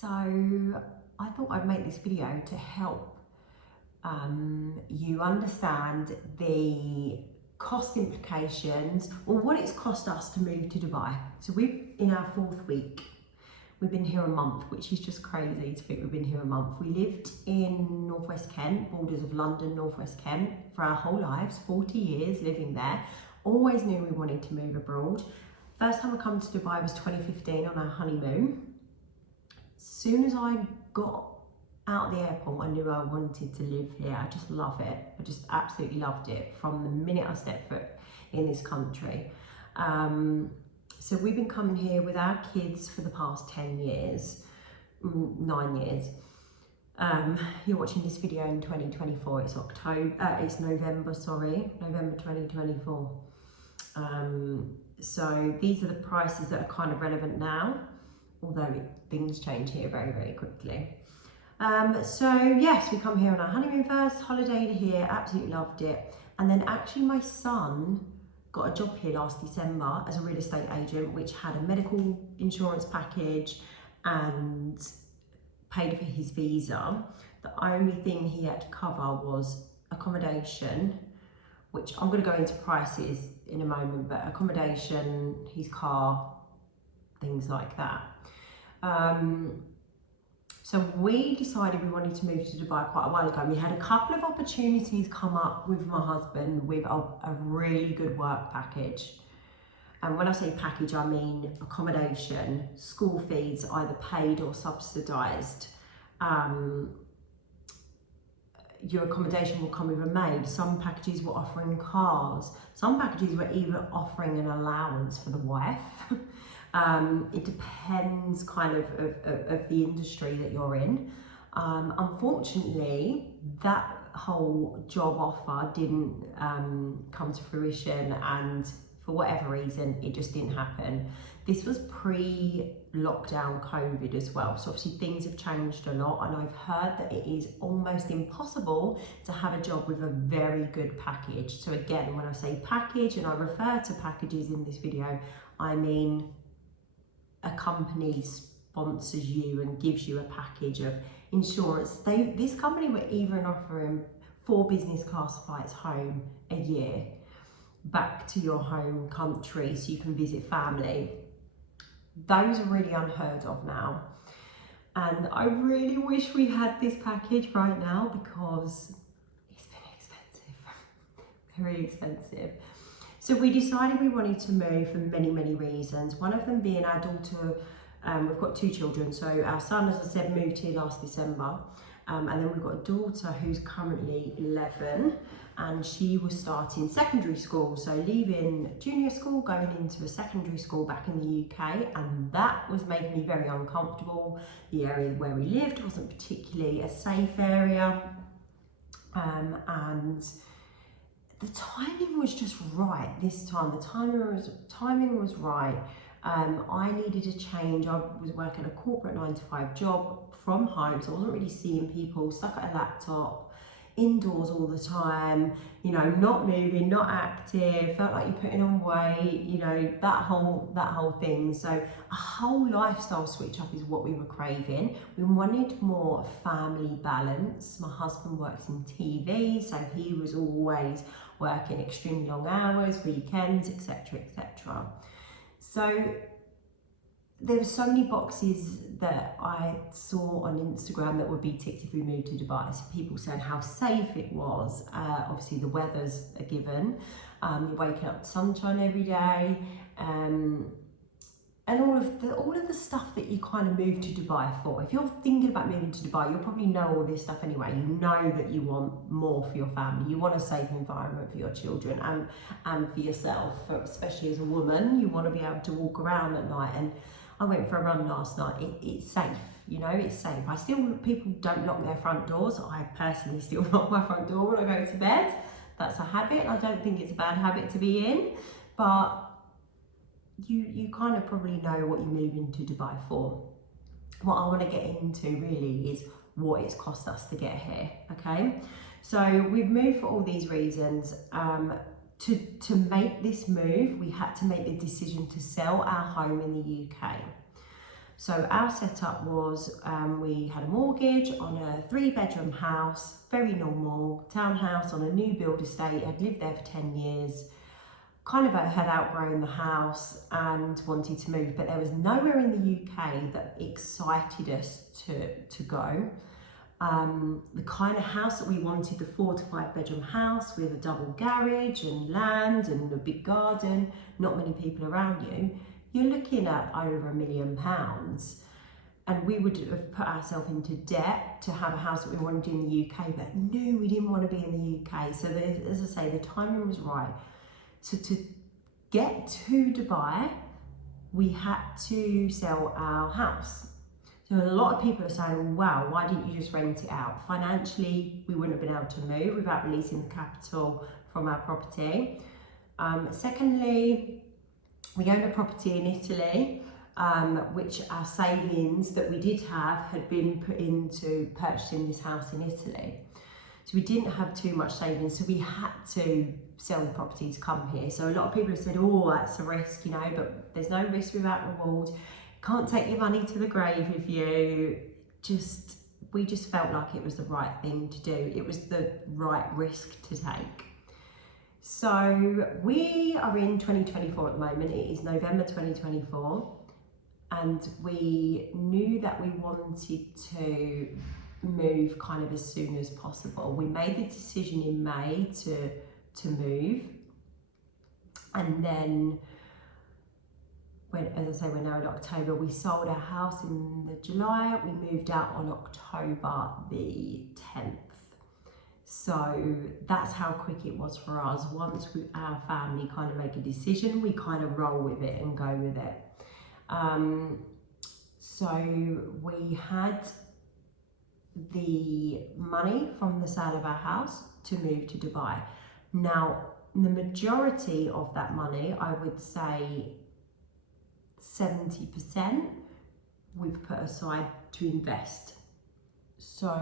So I thought I'd make this video to help you understand the cost implications, or what it's cost us to move to Dubai. So we're in our 4th week. We've been here a month, which is just crazy to think we've been here a month. We lived in Northwest Kent, borders of London, Northwest Kent, for our whole lives, 40 years living there. Always knew we wanted to move abroad. First time I come to Dubai was 2015 on our honeymoon. As soon as I got out of the airport, I knew I wanted to live here. I just love it. I just absolutely loved it from the minute I stepped foot in this country. So we've been coming here with our kids for the past 10 years, 9 years. You're watching this video in 2024, it's November 2024. So these are the prices that are kind of relevant now, although things change here very, very quickly. So yes, we come here on our honeymoon first, holidayed here, absolutely loved it. And then actually my son got a job here last December as a real estate agent, which had a medical insurance package and paid for his visa. The only thing he had to cover was accommodation, which I'm going to go into prices in a moment, but accommodation, his car, things like that. So we decided we wanted to move to Dubai quite a while ago. We had a couple of opportunities come up with my husband with a really good work package. And when I say package, I mean accommodation, school fees, either paid or subsidised. Your accommodation will come with a maid. Some packages were offering cars. Some packages were even offering an allowance for the wife. It depends kind of the industry that you're in. Unfortunately, that whole job offer didn't come to fruition, and for whatever reason, it just didn't happen. This was pre-lockdown COVID as well, so obviously things have changed a lot, and I've heard that it is almost impossible to have a job with a very good package. So again, when I say package, and I refer to packages in this video, I mean a company sponsors you and gives you a package of insurance. This company were even offering 4 business class flights home a year back to your home country so you can visit family. Those are really unheard of now, and I really wish we had this package right now because it's been expensive, very expensive. So we decided we wanted to move for many, many reasons. One of them being our daughter, we've got 2 children. So our son, as I said, moved here last December. And then we've got a daughter who's currently 11, and she was starting secondary school. So leaving junior school, going into a secondary school back in the UK. And that was making me very uncomfortable. The area where we lived wasn't particularly a safe area. And the timing was just right this time. The timing was right. I needed a change. I was working a corporate 9-to-5 job from home, so I wasn't really seeing people, stuck at a laptop, indoors all the time, you know, not moving, not active, felt like you're putting on weight, you know, that whole thing. So a whole lifestyle switch up is what we were craving. We wanted more family balance. My husband works in TV, so he was always working extremely long hours, weekends, etc, etc. So there were so many boxes that I saw on Instagram that would be ticked if we moved to Dubai. So people saying how safe it was. Obviously the weather's a given. You're waking up to sunshine every day. And all of the stuff that you kind of move to Dubai for. If you're thinking about moving to Dubai, you'll probably know all this stuff anyway. You know that you want more for your family. You want a safe environment for your children and for yourself, especially as a woman. You want to be able to walk around at night. And I went for a run last night. It's safe, you know, it's safe. People don't lock their front doors. I personally still lock my front door when I go to bed. That's a habit. I don't think it's a bad habit to be in, but you kind of probably know what you're moving to Dubai for. What I want to get into really is what it's cost us to get here, okay? So we've moved for all these reasons. To make this move, we had to make the decision to sell our home in the UK. So our setup was we had a mortgage on a 3-bedroom house, very normal townhouse on a new build estate. I'd lived there for 10 years, kind of had outgrown the house and wanted to move, but there was nowhere in the UK that excited us to go. The kind of house that we wanted, the 4 to 5 bedroom house with a double garage and land and a big garden, not many people around you, you're looking at over £1 million. And we would have put ourselves into debt to have a house that we wanted in the UK, but no, we didn't want to be in the UK. So as I say, the timing was right. So to get to Dubai, we had to sell our house. So a lot of people are saying, wow, why didn't you just rent it out? Financially, we wouldn't have been able to move without releasing the capital from our property. Secondly, we owned a property in Italy, which our savings that we did have had been put into purchasing this house in Italy. So we didn't have too much savings, so we had to sell the property to come here. So a lot of people have said, oh, that's a risk, you know, but there's no risk without reward. Can't take your money to the grave if we just felt like it was the right thing to do. It was the right risk to take. So we are in 2024 at the moment. It is November 2024, and we knew that we wanted to move kind of as soon as possible. We made the decision in May to move, and then as I say, we're now in October. We sold our house in the July. We moved out on October the 10th. So that's how quick it was for us. Once our family kind of make a decision, we kind of roll with it and go with it. So we had the money from the sale of our house to move to Dubai. Now, the majority of that money, I would say 70%, we've put aside to invest. So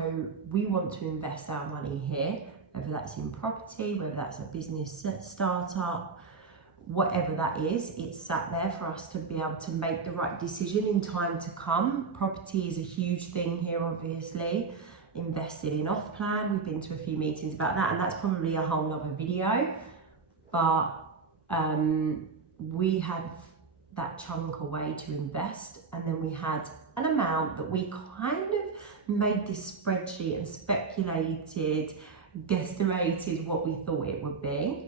we want to invest our money here, whether that's in property, whether that's a business startup, whatever that is, it's sat there for us to be able to make the right decision in time to come. Property is a huge thing here, obviously. Invested in off plan, we've been to a few meetings about that, and that's probably a whole nother video. But we had that chunk away to invest, and then we had an amount that we kind of made this spreadsheet and speculated, guesstimated what we thought it would be.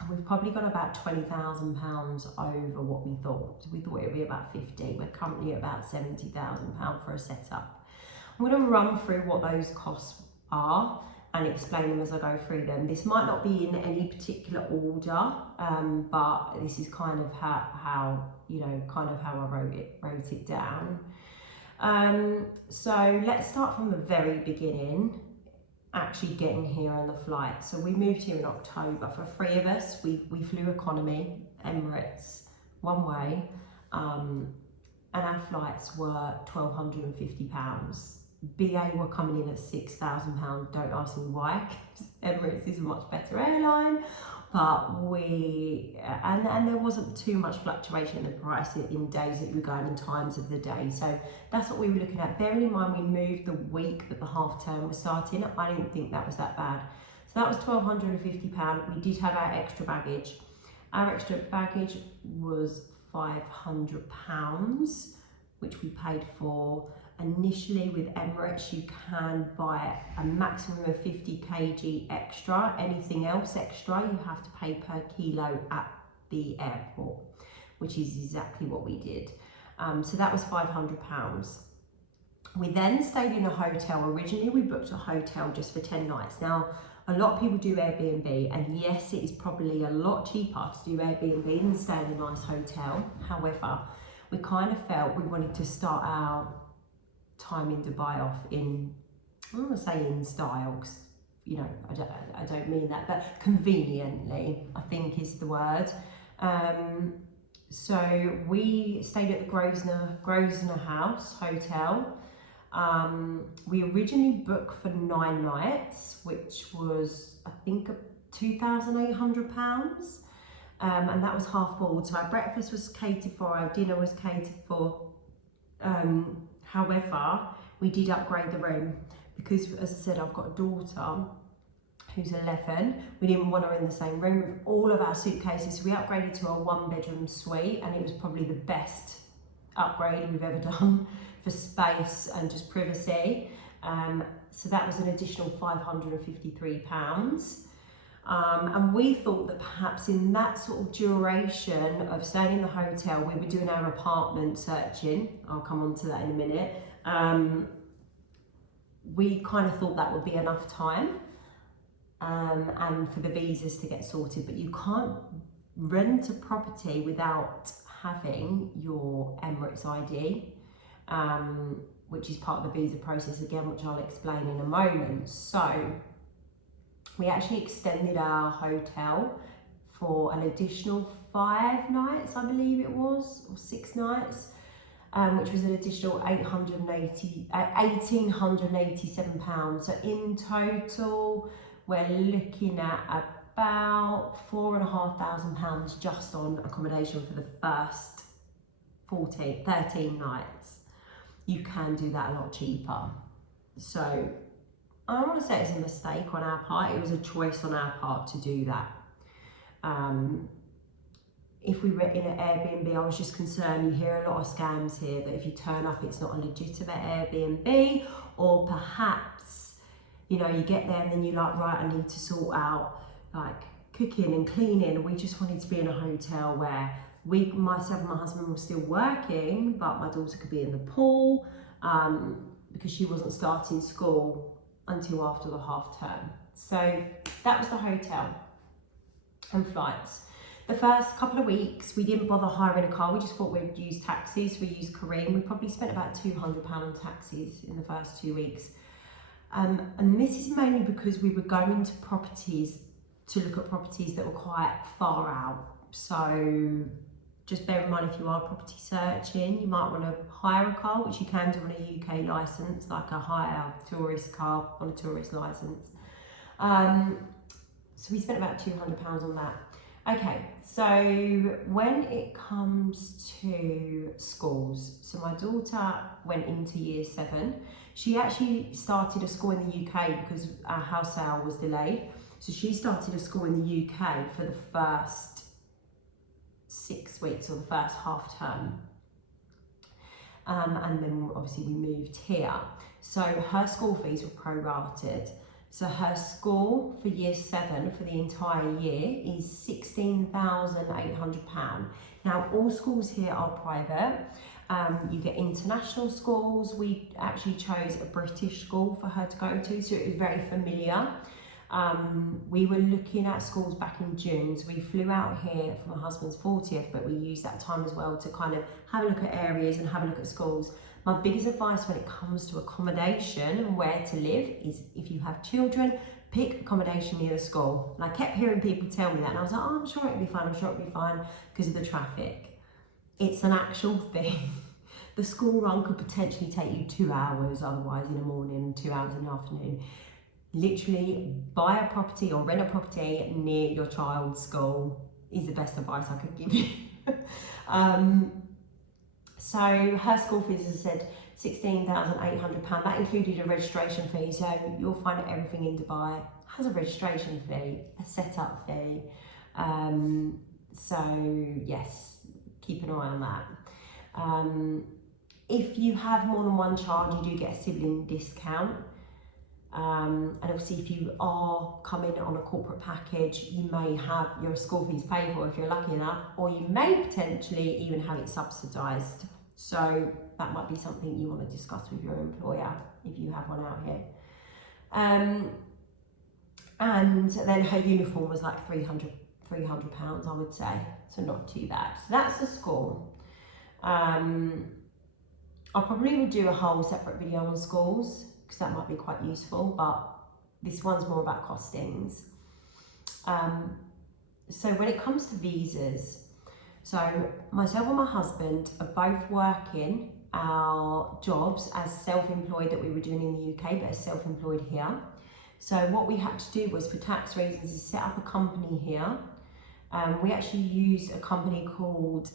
And we've probably got about £20,000 over what we thought. So we thought it would be about 50. We're currently at about £70,000 for a setup. I'm going to run through what those costs are and explain them as I go through them. This might not be in any particular order, but this is kind of how you know, kind of how I wrote it down. So let's start from the very beginning, actually getting here on the flight. So we moved here in October. For 3 of us, we flew economy, Emirates, one way, and our flights were £1,250. BA were coming in at £6,000. Don't ask me why, because Emirates is a much better airline. But and there wasn't too much fluctuation in the price in days that you were going and times of the day. So that's what we were looking at. Bearing in mind we moved the week that the half term was starting, I didn't think that was that bad. So that was £1,250. We did have our extra baggage. Our extra baggage was £500, which we paid for. Initially with Emirates, you can buy a maximum of 50 kg extra. Anything else extra, you have to pay per kilo at the airport, which is exactly what we did. So that was £500. We then stayed in a hotel. Originally, we booked a hotel just for 10 nights. Now, a lot of people do Airbnb, and yes, it is probably a lot cheaper to do Airbnb than stay in a nice hotel. However, we kind of felt we wanted to start our time in Dubai off in, I don't want to say in style, because you know, I don't mean that, but conveniently, I think is the word. So we stayed at the Grosvenor House Hotel. We originally booked for 9 nights, which was, I think, £2,800. And that was half board. So our breakfast was catered for, our dinner was catered for, However, we did upgrade the room because, as I said, I've got a daughter who's 11. We didn't want her in the same room with all of our suitcases, so we upgraded to a 1-bedroom suite, and it was probably the best upgrade we've ever done for space and just privacy. So that was an additional £553. And we thought that perhaps in that sort of duration of staying in the hotel, we were doing our apartment searching. I'll come on to that in a minute. We kind of thought that would be enough time and for the visas to get sorted, but you can't rent a property without having your Emirates ID, which is part of the visa process again, which I'll explain in a moment. So we actually extended our hotel for an additional 5 nights, I believe it was, or 6 nights, which was an additional £1,887. So in total, we're looking at about £4,500 just on accommodation for the first 13 nights. You can do that a lot cheaper. So I don't want to say it's a mistake on our part, it was a choice on our part to do that. If we were in an Airbnb, I was just concerned, you hear a lot of scams here, that if you turn up it's not a legitimate Airbnb, or perhaps, you know, you get there and then you're like, right, I need to sort out like cooking and cleaning. We just wanted to be in a hotel where myself and my husband were still working, but my daughter could be in the pool because she wasn't starting school until after the half term. So that was the hotel and flights. The first couple of weeks, we didn't bother hiring a car. We just thought we'd use taxis. We used Careem. We probably spent about £200 on taxis in the first 2 weeks. And this is mainly because we were going to properties to look at properties that were quite far out. So just bear in mind, if you are property searching, you might want to hire a car, which you can do on a UK licence, like a hire tourist car on a tourist licence. So we spent about £200 on that. Okay, so when it comes to schools, so my daughter went into year 7. She actually started a school in the UK because our house sale was delayed. So she started a school in the UK for the first 6 weeks, or the first half term. And then obviously we moved here. So her school fees were prorated. So her school for year 7 for the entire year is £16,800. Now all schools here are private. You get international schools. We actually chose a British school for her to go to, so it was very familiar. We were looking at schools back in June, so we flew out here for my husband's 40th, but we used that time as well to kind of have a look at areas and have a look at schools. My biggest advice when it comes to accommodation and where to live is, if you have children, pick accommodation near the school. And I kept hearing people tell me that, and I was like, oh, I'm sure it'll be fine, I'm sure it'll be fine, because of the traffic. It's an actual thing. The school run could potentially take you 2 hours otherwise in the morning and 2 hours in the afternoon. Literally buy a property or rent a property near your child's school is the best advice I could give you. So her school fees, as I said, £16,800. That included a registration fee, so you'll find that everything in Dubai has a registration fee, a setup fee. So yes, keep an eye on that. If you have more than one child, you do get a sibling discount. And obviously if you are coming on a corporate package, you may have your school fees paid for if you're lucky enough, or you may potentially even have it subsidised. So that might be something you want to discuss with your employer if you have one out here. And then her uniform was like £300, I would say, so not too bad. So that's the school. I probably would do a whole separate video on schools, because that might be quite useful, but this one's more about costings. So when it comes to visas, so myself and my husband are both working our jobs as self-employed that we were doing in the UK, but as self-employed here. So what we had to do was, for tax reasons, is set up a company here. We actually used a company called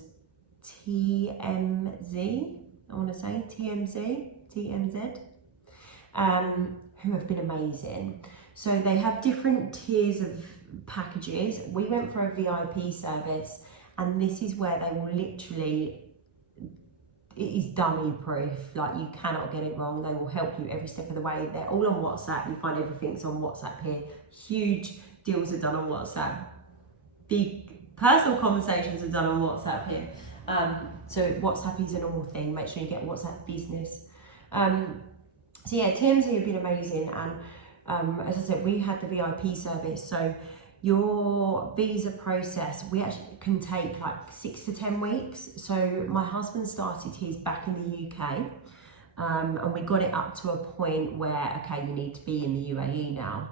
TMZ, I want to say, TMZ, who have been amazing. So they have different tiers of packages. We went for a VIP service, and this is where they will literally, it is dummy proof, like you cannot get it wrong. They will help you every step of the way. They're all on WhatsApp. You find everything's on WhatsApp here. Huge deals are done on WhatsApp. Big personal conversations are done on WhatsApp here. So WhatsApp is a normal thing. Make sure you get WhatsApp business. So yeah, TMZ have been amazing, and as I said, we had the VIP service. So your visa process, we actually can take like 6 to 10 weeks. So my husband started his back in the UK, and we got it up to a point where, okay, you need to be in the UAE now.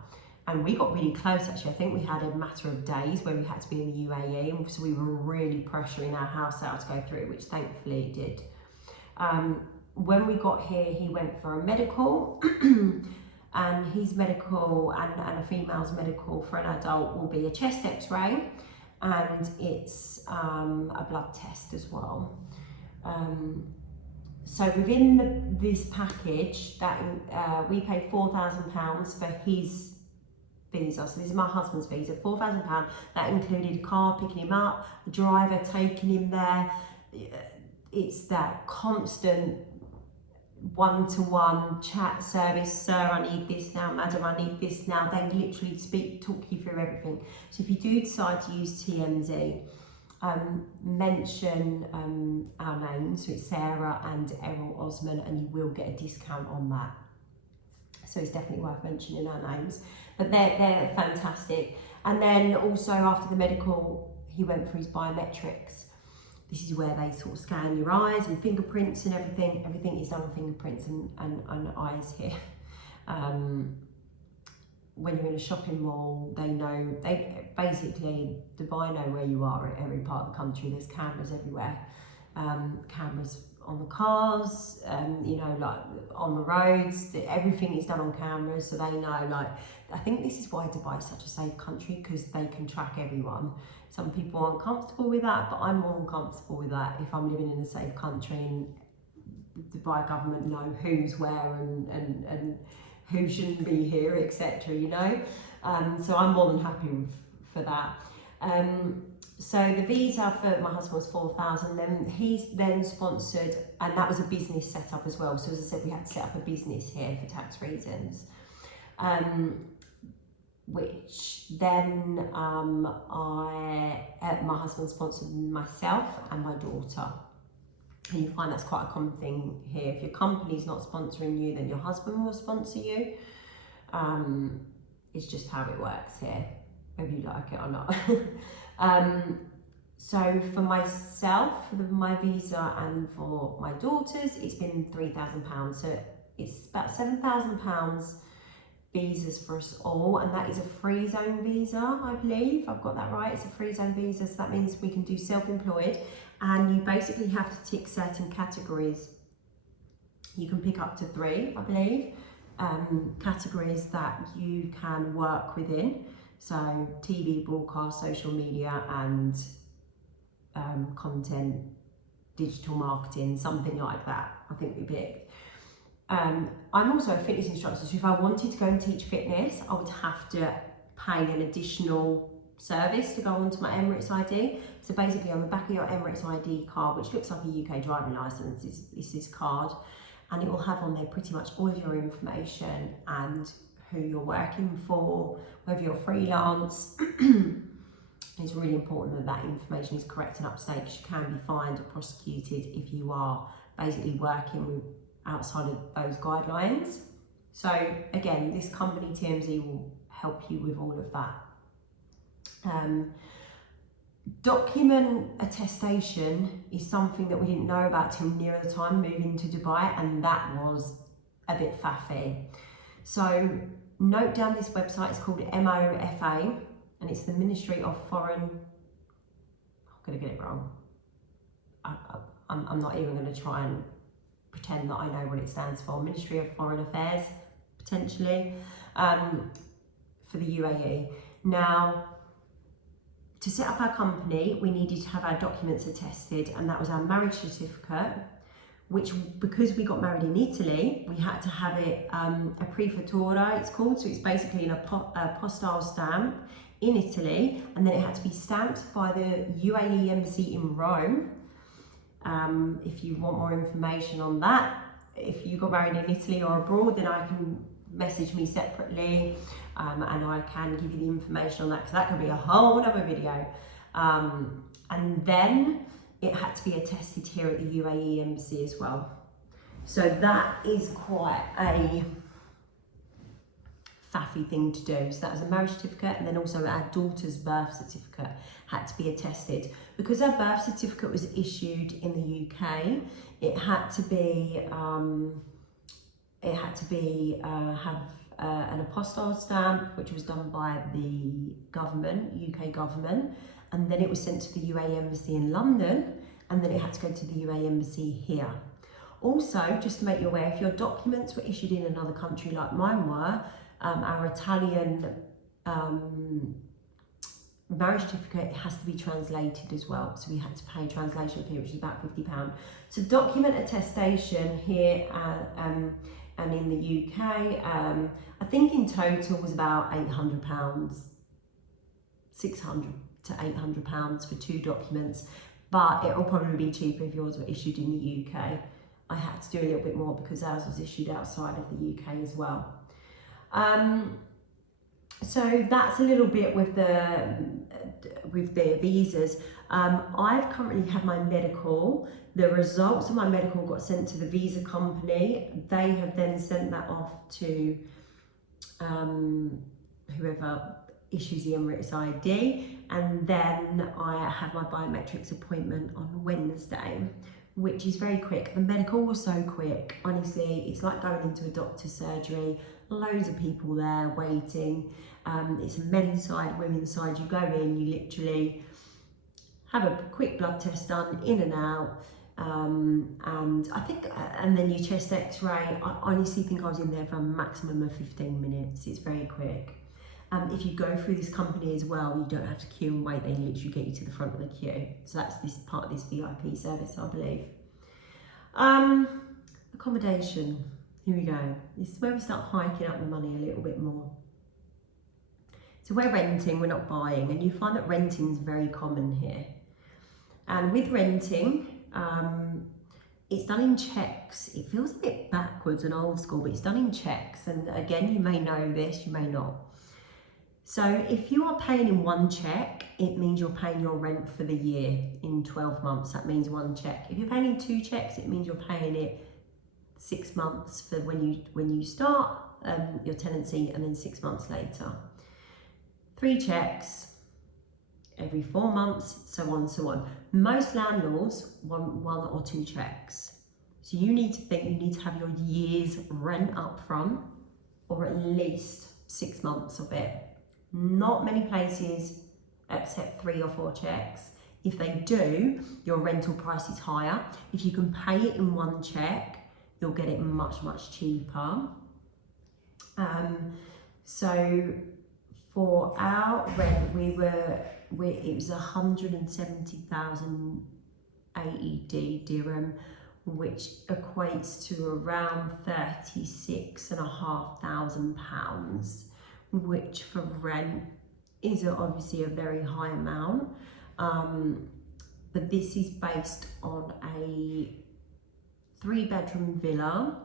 And we got really close actually. I think we had a matter of days where we had to be in the UAE, and so we were really pressuring our house out to go through, which thankfully it did. When we got here, he went for a medical, and his medical and a female's medical for an adult will be a chest x-ray, and it's a blood test as well. So within this package, that we pay £4,000 for his visa. So this is my husband's visa, £4,000. That included a car picking him up, a driver taking him there. It's that constant one-to-one chat service. Sir, I need this now. Madam, I need this now. They literally talk you through everything. So if you do decide to use TMZ, mention our names. So it's Sarah and Errol Osman, and you will get a discount on that. So it's definitely worth mentioning our names. But they're fantastic. And then also after the medical, he went for his biometrics. This is where they sort of scan your eyes and fingerprints and everything. Everything is done with fingerprints and eyes here. When you're in a shopping mall, basically, Dubai know where you are at every part of the country. There's cameras everywhere. Cameras on the cars, like on the roads. Everything is done on cameras, so they know. Like, I think this is why Dubai is such a safe country, because they can track everyone. Some people aren't comfortable with that, but I'm more than comfortable with that if I'm living in a safe country and the Dubai government know who's where and who shouldn't be here, etc. So I'm more than happy for that. So the visa for my husband was £4,000. Then he's sponsored, and that was a business setup as well. So as I said, we had to set up a business here for tax reasons. Which then my husband sponsored myself and my daughter. And you find that's quite a common thing here. If your company's not sponsoring you, then your husband will sponsor you. It's just how it works here, whether you like it or not. So for myself, for my visa, and for my daughters, it's been £3,000. So it's about £7,000 visas for us all, and that is a free zone visa, I believe. I've got that right. It's a free zone visa, so that means we can do self-employed, and you basically have to tick certain categories. You can pick up to 3, I believe, categories that you can work within. So TV, broadcast, social media, and content, digital marketing, something like that, I think would be it. I'm also a fitness instructor, so if I wanted to go and teach fitness, I would have to pay an additional service to go onto my Emirates ID. So basically on the back of your Emirates ID card, which looks like a UK driving licence, is this card, and it will have on there pretty much all of your information and who you're working for, whether you're freelance. It's really important that information is correct and up to date, because you can be fined or prosecuted if you are basically working outside of those guidelines. So again, this company TMZ will help you with all of that. Document attestation is something that we didn't know about till near the time moving to Dubai, and that was a bit faffy. So note down this website. It's called MOFA, and it's the Ministry of Foreign, I'm gonna get it wrong. I'm not even gonna try and pretend that I know what it stands for. Ministry of Foreign Affairs, potentially, for the UAE. Now, to set up our company, we needed to have our documents attested, and that was our marriage certificate, which, because we got married in Italy, we had to have it a prefettura, it's called. So it's basically a apostille stamp in Italy, and then it had to be stamped by the UAE embassy in Rome. If you want more information on that, if you got married in Italy or abroad, then I can message me separately, and I can give you the information on that, because that could be a whole other video. And then it had to be attested here at the UAE embassy as well. So that is quite a faffy thing to do. So that was a marriage certificate, and then also our daughter's birth certificate had to be attested. Because our birth certificate was issued in the UK, it had to be have an apostille stamp, which was done by the government, UK government, and then it was sent to the UAE embassy in London, and then it had to go to the UAE embassy here. Also, just to make you aware, if your documents were issued in another country like mine were, our Italian marriage certificate has to be translated as well. So we had to pay translation fee, which is about £50. So document attestation here and in the UK, I think in total was about £800, £600 to £800 for 2 documents, but it will probably be cheaper if yours were issued in the UK. I had to do a little bit more because ours was issued outside of the UK as well. So that's a little bit with the visas. I've currently had my medical. The results of my medical got sent to the visa company. They have then sent that off to whoever issues the Emirates ID, and then I have my biometrics appointment on Wednesday, which is very quick. The medical was so quick, honestly. It's like going into a doctor's surgery. Loads of people there waiting. It's a men's side, women's side. You go in, you literally have a quick blood test done, in and out, and I think, and then your chest X-ray. I honestly think I was in there for a maximum of 15 minutes. It's very quick. If you go through this company as well, you don't have to queue and wait. They literally get you to the front of the queue. So that's this part of this VIP service, I believe. Accommodation. Here we go. This is where we start hiking up the money a little bit more. So we're renting, we're not buying, and you find that renting is very common here. And with renting, it's done in checks. It feels a bit backwards and old school, but it's done in checks. And again, you may know this, you may not. So if you are paying in one check, it means you're paying your rent for the year in 12 months. That means one check. If you're paying in 2 checks, it means you're paying it 6 months for when you start your tenancy, and then 6 months later. 3 checks every 4 months, so on and so on. Most landlords want 1 or 2 checks. So you need to think you need to have your year's rent up front, or at least 6 months of it. Not many places accept 3 or 4 checks. If they do, your rental price is higher. If you can pay it in 1 check, you'll get it much, much cheaper. So for our rent, it was 170,000 AED dirham, which equates to around £36,500, which for rent is obviously a very high amount. But this is based on a 3-bedroom villa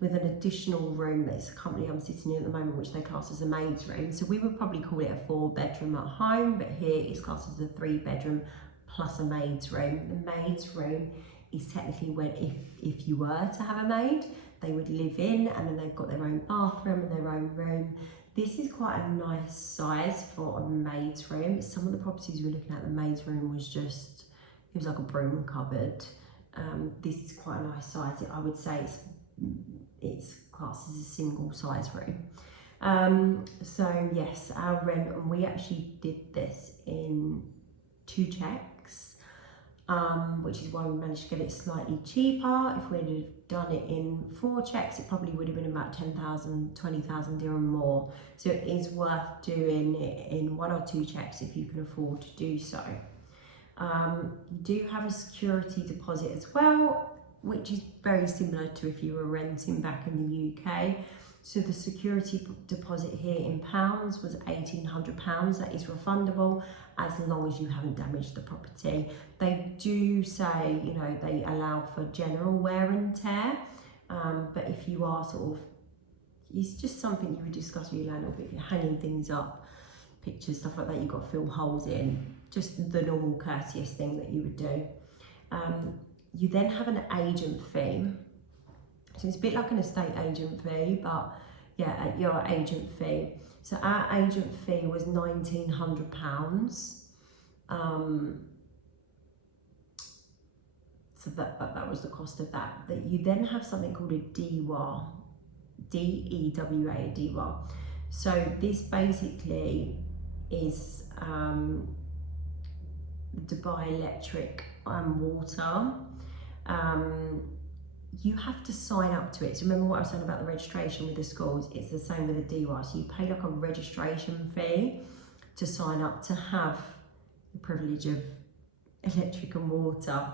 with an additional room that's currently I'm sitting in at the moment, which they class as a maid's room. So we would probably call it a 4-bedroom at home, but here it's classed as a 3-bedroom plus a maid's room. The maid's room is technically when if you were to have a maid, they would live in, and then they've got their own bathroom and their own room. This is quite a nice size for a maid's room. Some of the properties we were looking at, the maid's room was just, it was like a broom cupboard. This is quite a nice size. I would say it's classed as a single size room. So yes, our rent, and we actually did this in 2 checks, which is why we managed to get it slightly cheaper. If we'd have done it in 4 checks, it probably would have been about 10,000, 20,000 dirham more. So it is worth doing it in 1 or 2 checks if you can afford to do so. You do have a security deposit as well, which is very similar to if you were renting back in the UK. So the security deposit here in pounds was £1,800. That is refundable as long as you haven't damaged the property. They do say, you know, they allow for general wear and tear, but if you are sort of, it's just something you would discuss with your landlord. If you're hanging things up, pictures, stuff like that, you've got to fill holes in, just the normal courteous thing that you would do. You then have an agent fee. So it's a bit like an estate agent fee, but yeah, your agent fee. So our agent fee was £1,900. So that was the cost of that. That you then have something called a DEWA, DEWA, DEWA. So this basically is Dubai Electric and Water. You have to sign up to it. So remember what I was saying about the registration with the schools? It's the same with the DEWA. So you pay like a registration fee to sign up to have the privilege of electric and water.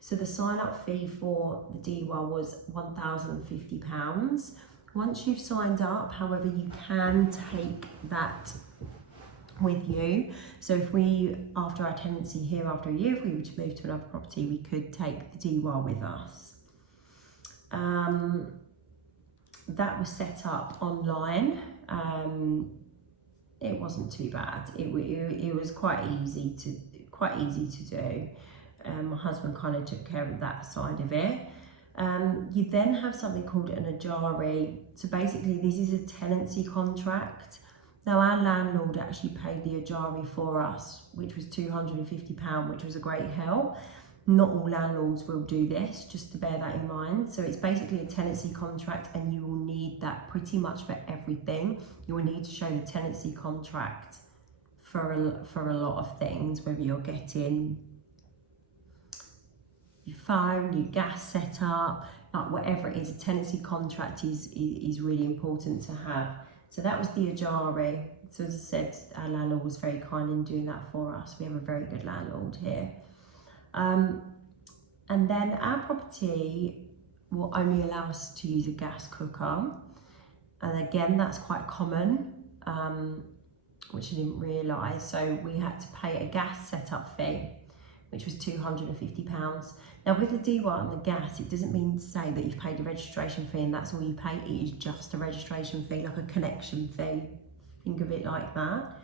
So the sign up fee for the DEWA was £1,050. Once you've signed up, however, you can take that with you. So if we, after our tenancy here, after a year, if we were to move to another property, we could take the DEWA with us. That was set up online. It wasn't too bad. It was quite easy to do. My husband kind of took care of that side of it. You then have something called an Ajari. So basically this is a tenancy contract. Now our landlord actually paid the Ajari for us, which was £250, which was a great help. Not all landlords will do this, just to bear that in mind. So it's basically a tenancy contract, and you will need that pretty much for everything. You will need to show the tenancy contract for a lot of things, whether you're getting your phone, your gas set up, like whatever it is, a tenancy contract is really important to have. So that was the Ajari. So as I said, our landlord was very kind in doing that for us. We have a very good landlord here. And then our property will only allow us to use a gas cooker. And again, that's quite common, which I didn't realise. So we had to pay a gas setup fee, which was £250. Now with the DEWA and the gas, it doesn't mean to say that you've paid the registration fee and that's all you pay. It is just a registration fee, like a connection fee. Think of it like that.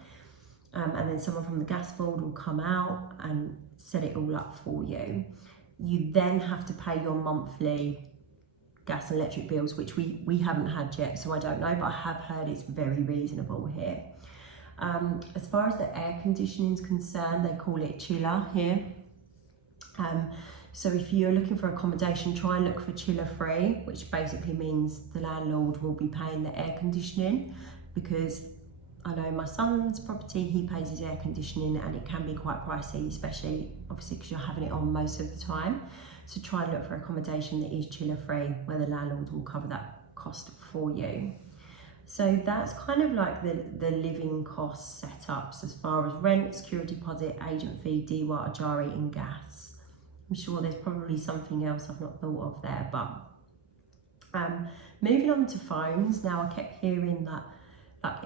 And then someone from the gas board will come out and set it all up for you. You then have to pay your monthly gas and electric bills, which we haven't had yet, so I don't know, but I have heard it's very reasonable here. As far as the air conditioning is concerned, they call it chiller here. So if you're looking for accommodation, try and look for chiller free, which basically means the landlord will be paying the air conditioning, because I know my son's property, he pays his air conditioning and it can be quite pricey, especially obviously because you're having it on most of the time. So try and look for accommodation that is chiller free, where the landlord will cover that cost for you. So that's kind of like the living cost setups as far as rent, security deposit, agent fee, DEWA, Ajari and gas. I'm sure there's probably something else I've not thought of there, but moving on to phones. Now I kept hearing that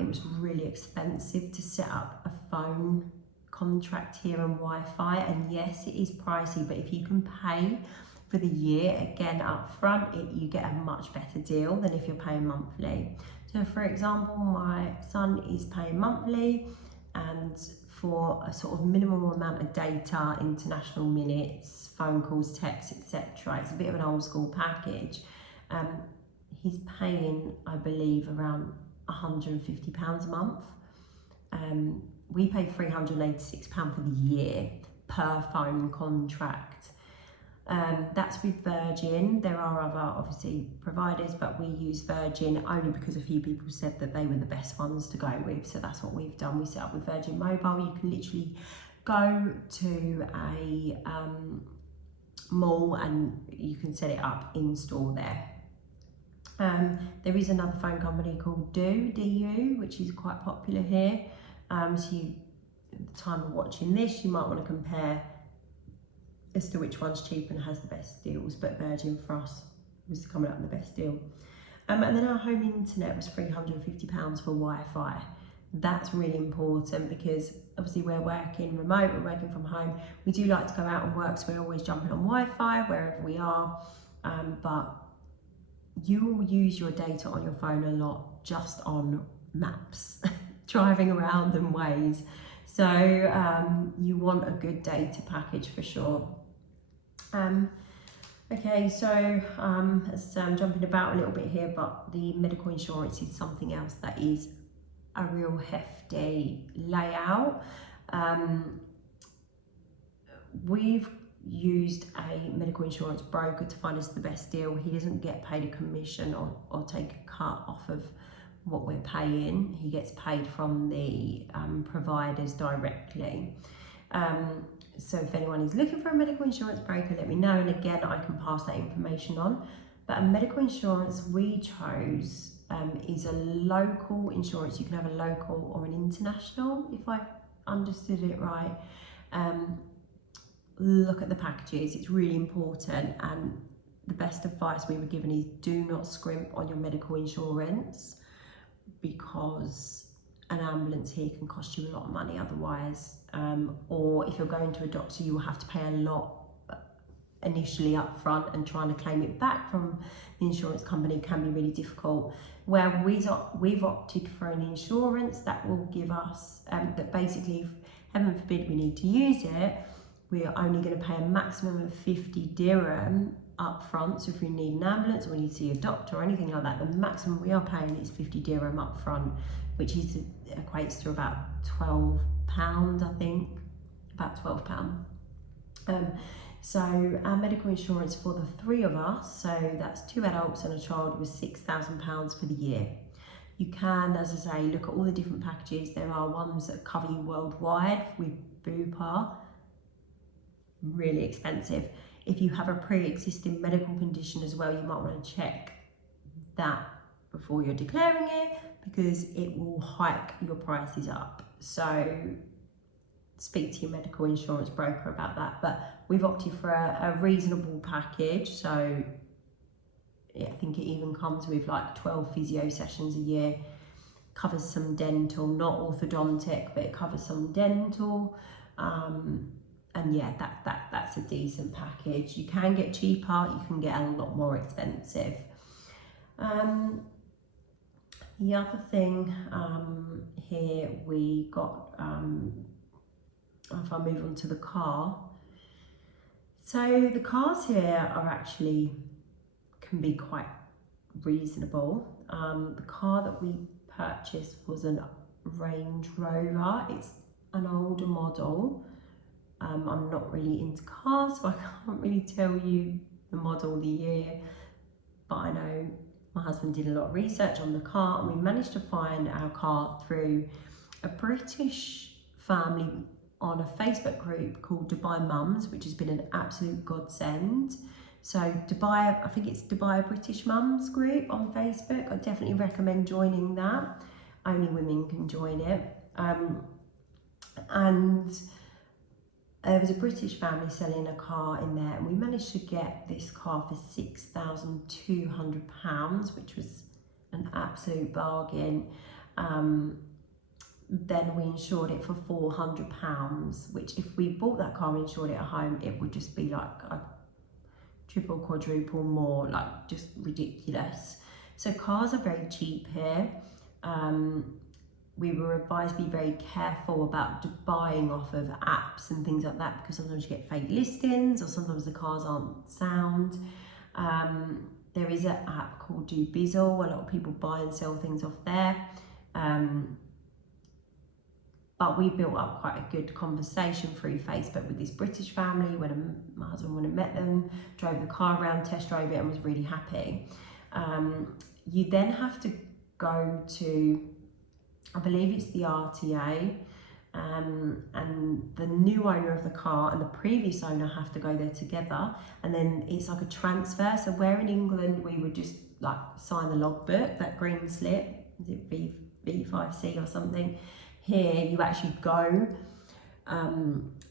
it was really expensive to set up a phone contract here and Wi-Fi, and yes, it is pricey, but if you can pay for the year again up front, you get a much better deal than if you're paying monthly. So for example, my son is paying monthly, and for a sort of minimum amount of data, international minutes, phone calls, texts, etc. It's a bit of an old school package. He's paying, I believe, around £150 a month. We pay £386 for the year per phone contract. That's with Virgin. There are other, obviously, providers, but we use Virgin only because a few people said that they were the best ones to go with. So that's what we've done. We set up with Virgin Mobile. You can literally go to a mall and you can set it up in store there. There is another phone company called DU, which is quite popular here. So at the time of watching this, you might want to compare as to which one's cheaper and has the best deals, but Virgin for us was coming up with the best deal. And then our home internet was £350 for Wi-Fi. That's really important because obviously we're working remote, we're working from home. We do like to go out and work, so we're always jumping on Wi-Fi wherever we are. But you will use your data on your phone a lot just on maps, driving around and Waze. So you want a good data package for sure. Okay, so as I say, I'm jumping about a little bit here, but the medical insurance is something else that is a real hefty layout. We've used a medical insurance broker to find us the best deal. He doesn't get paid a commission or take a cut off of what we're paying. He gets paid from the providers directly. So if anyone is looking for a medical insurance broker, let me know, and again I can pass that information on. But a medical insurance we chose is a local insurance. You can have a local or an international, if I've understood it right. Look at the packages, it's really important, and the best advice we were given is do not scrimp on your medical insurance, because an ambulance here can cost you a lot of money otherwise, or if you're going to a doctor you will have to pay a lot initially up front, and trying to claim it back from the insurance company can be really difficult. Where we've opted for an insurance that will give us, that basically, if heaven forbid we need to use it, we are only going to pay a maximum of 50 dirham up front. So if we need an ambulance or we need to see a doctor or anything like that, the maximum we are paying is 50 dirham up front, which equates to about £12, I think, about £12. So our medical insurance for the three of us, so that's 2 adults and a child, was £6,000 for the year. You can, as I say, look at all the different packages. There are ones that cover you worldwide with Bupa, really expensive. If you have a pre-existing medical condition as well, you might want to check that before you're declaring it, because it will hike your prices up. So speak to your medical insurance broker about that. But we've opted for a reasonable package. So yeah, I think it even comes with like 12 physio sessions a year, covers some dental, not orthodontic, but it covers some dental. And yeah, that's a decent package. You can get cheaper, you can get a lot more expensive. The other thing here we got, if I move on to the car. So the cars here are actually, can be quite reasonable. The car that we purchased was a Range Rover. It's an older model. I'm not really into cars, so I can't really tell you the model, the year, but I know my husband did a lot of research on the car, and we managed to find our car through a British family on a Facebook group called Dubai Mums, which has been an absolute godsend. So Dubai, I think it's Dubai British Mums group on Facebook. I definitely recommend joining that. Only women can join it. And there was a British family selling a car in there, and we managed to get this car for £6,200, which was an absolute bargain. Then we insured it for £400, which if we bought that car and insured it at home, it would just be like a triple, quadruple more, like just ridiculous. So cars are very cheap here. We were advised to be very careful about buying off of apps and things like that, because sometimes you get fake listings or sometimes the cars aren't sound. There is an app called Dubizzle. A lot of people buy and sell things off there. But we built up quite a good conversation through Facebook with this British family when my husband went and met them, drove the car around, test drove it, and was really happy. You then have to go to, I believe it's the RTA, and the new owner of the car and the previous owner have to go there together, and then it's like a transfer. So where in England we would just like sign the logbook, that green slip, is it B5C or something? Here you actually go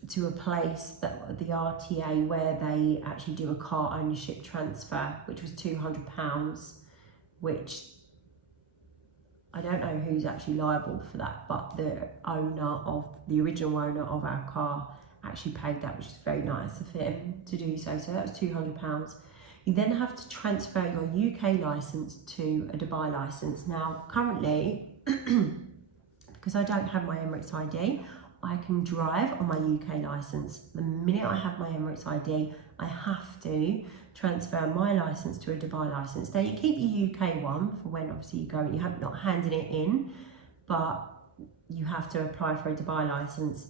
to a place that the RTA where they actually do a car ownership transfer, which was £200, which I don't know who's actually liable for that, but the original owner of our car actually paid that, which is very nice of him to do so. So that was £200. You then have to transfer your UK licence to a Dubai licence. Now, currently, because I don't have my Emirates ID, I can drive on my UK licence. The minute I have my Emirates ID, I have to transfer my licence to a Dubai licence. Now, you keep your UK one for when obviously you go and you have not handed it in, but you have to apply for a Dubai licence.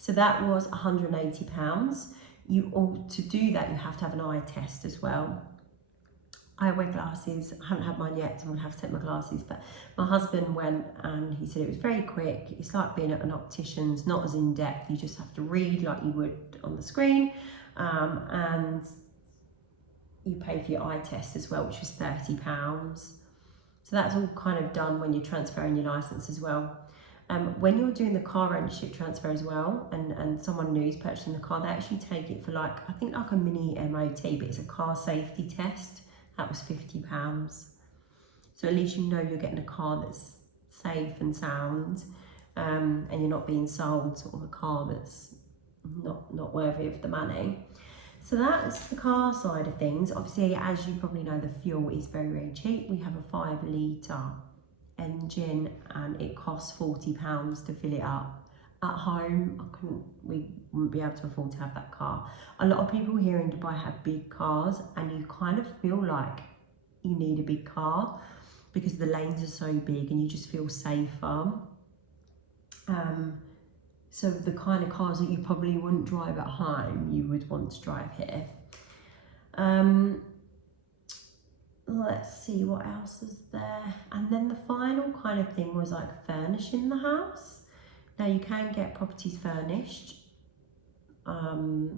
So that was £180. To do that, you have to have an eye test as well. I wear glasses. I haven't had mine yet, so I'm gonna have to take my glasses. But my husband went and he said it was very quick. It's like being at an optician's, not as in depth. You just have to read like you would on the screen, and you pay for your eye test as well, which was £30. So that's all kind of done when you're transferring your license as well. When you're doing the car ownership transfer as well, and someone new is purchasing the car, they actually take it for like, I think like a mini MOT, but it's a car safety test. That was £50. So at least you know you're getting a car that's safe and sound, and you're not being sold sort of a car that's not worthy of the money. So that's the car side of things. Obviously, as you probably know, the fuel is very, very cheap. We have a 5 litre engine and it costs £40 to fill it up. At home, we wouldn't be able to afford to have that car. A lot of people here in Dubai have big cars and you kind of feel like you need a big car because the lanes are so big and you just feel safer. So the kind of cars that you probably wouldn't drive at home, you would want to drive here. Let's see what else is there. And then the final kind of thing was like furnishing the house. Now you can get properties furnished. The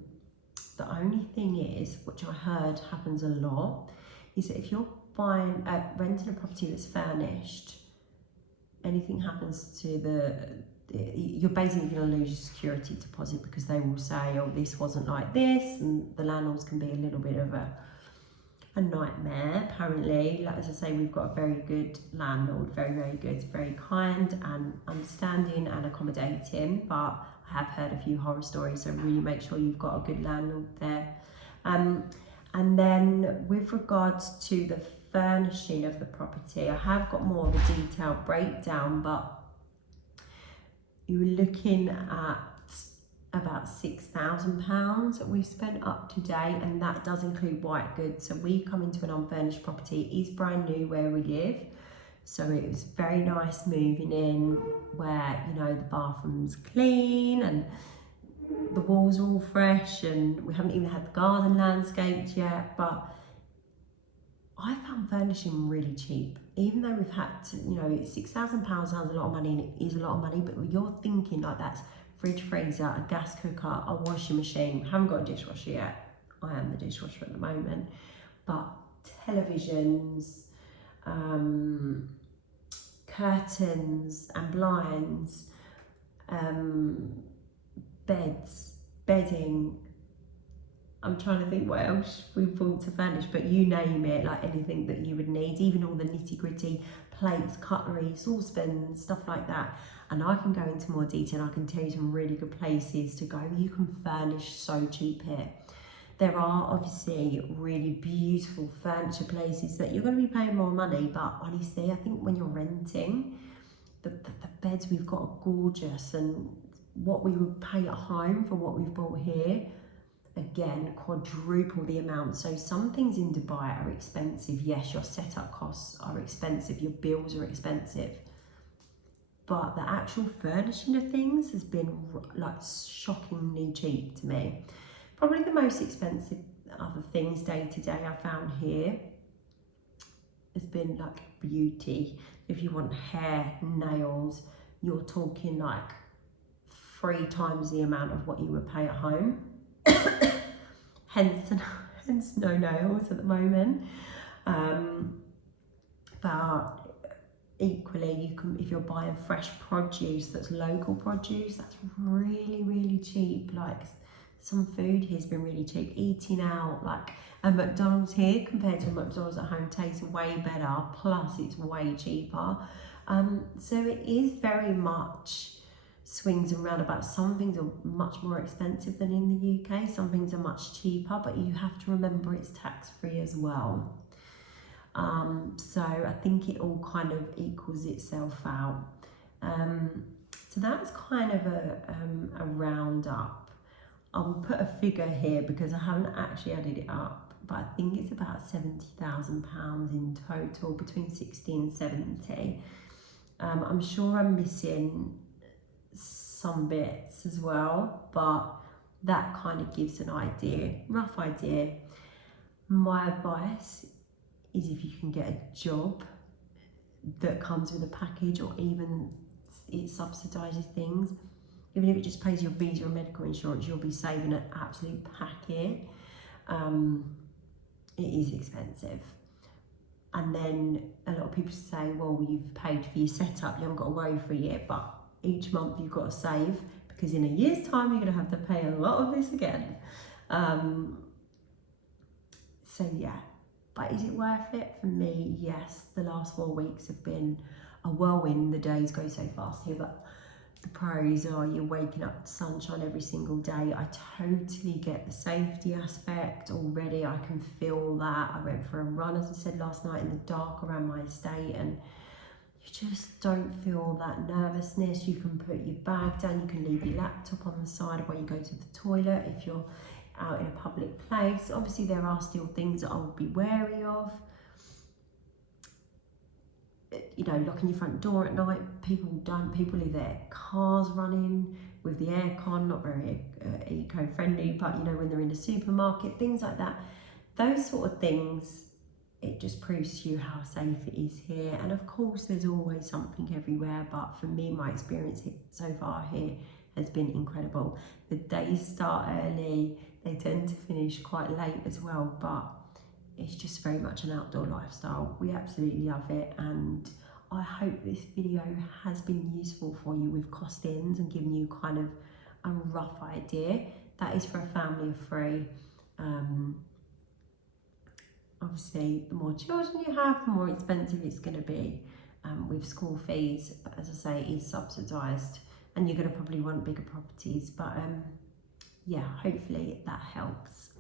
only thing is, which I heard happens a lot, is that if you're renting a property that's furnished, anything happens to you're basically going to lose your security deposit because they will say, oh, this wasn't like this, and the landlords can be a little bit of a nightmare. Apparently, like as I say, we've got a very good landlord, very, very good, very kind and understanding and accommodating, but I have heard a few horror stories, so really make sure you've got a good landlord there. And then with regards to the furnishing of the property, I have got more of a detailed breakdown, but you're looking at about £6,000 that we've spent up to date, and that does include white goods. So we come into an unfurnished property, it is brand new where we live, so it was very nice moving in, where you know the bathroom's clean and the walls are all fresh, and we haven't even had the garden landscaped yet. But I found furnishing really cheap, even though we've had to, you know, £6,000 sounds a lot of money, and it is a lot of money, but you're thinking like that's fridge, freezer, a gas cooker, a washing machine. I haven't got a dishwasher yet. I am the dishwasher at the moment. But televisions, curtains and blinds, beds, bedding. I'm trying to think what else we bought to furnish, but you name it, like anything that you would need, even all the nitty gritty plates, cutlery, saucepans, stuff like that. And I can go into more detail. I can tell you some really good places to go. You can furnish so cheap here. There are obviously really beautiful furniture places that you're going to be paying more money, but honestly, I think when you're renting, the beds we've got are gorgeous, and what we would pay at home for what we've bought here, again, quadruple the amount. So some things in Dubai are expensive. Yes, your setup costs are expensive, your bills are expensive, but the actual furnishing of things has been like shockingly cheap to me. Probably the most expensive other things day to day I found here has been like beauty. If you want hair, nails, you're talking like 3 times the amount of what you would pay at home. hence no nails at the moment. But equally, you can, if you're buying fresh produce that's local produce, that's really, really cheap. Like some food here's been really cheap. Eating out, like a McDonald's here compared to a McDonald's at home tastes way better, plus it's way cheaper. So it is very much swings and roundabouts. Some things are much more expensive than in the UK, some things are much cheaper, but you have to remember it's tax-free as well. So I think it all kind of equals itself out. So that's kind of a roundup. I will put a figure here because I haven't actually added it up, but I think it's about £70,000 in total, between 60 and 70. I'm sure I'm missing some bits as well, but that kind of gives an idea, rough idea. My advice is if you can get a job that comes with a package, or even it subsidises things, even if it just pays your visa and medical insurance, you'll be saving an absolute packet. It is expensive. And then a lot of people say, well, you've paid for your setup, you haven't got to worry for a year, but each month you've got to save, because in a year's time you're going to have to pay a lot of this again. So yeah, but is it worth it? For me, yes. The last 4 weeks have been a whirlwind. The days go so fast here, but the pros are you're waking up to sunshine every single day. I totally get the safety aspect already. I can feel that. I went for a run, as I said last night, in the dark around my estate, and you just don't feel that nervousness. You can put your bag down, you can leave your laptop on the side while you go to the toilet if you're out in a public place. Obviously there are still things that I would be wary of. You know, locking your front door at night, people leave their cars running with the aircon, not very eco-friendly, but you know, when they're in a supermarket, things like that. Those sort of things, it just proves to you how safe it is here. And of course there's always something everywhere, but for me, my experience so far here has been incredible. The days start early, they tend to finish quite late as well, but it's just very much an outdoor lifestyle. We absolutely love it, and I hope this video has been useful for you with costings and giving you kind of a rough idea. That is for a family of 3. Obviously, the more children you have, the more expensive it's going to be with school fees. But as I say, it is subsidised, and you're going to probably want bigger properties. But yeah, hopefully that helps.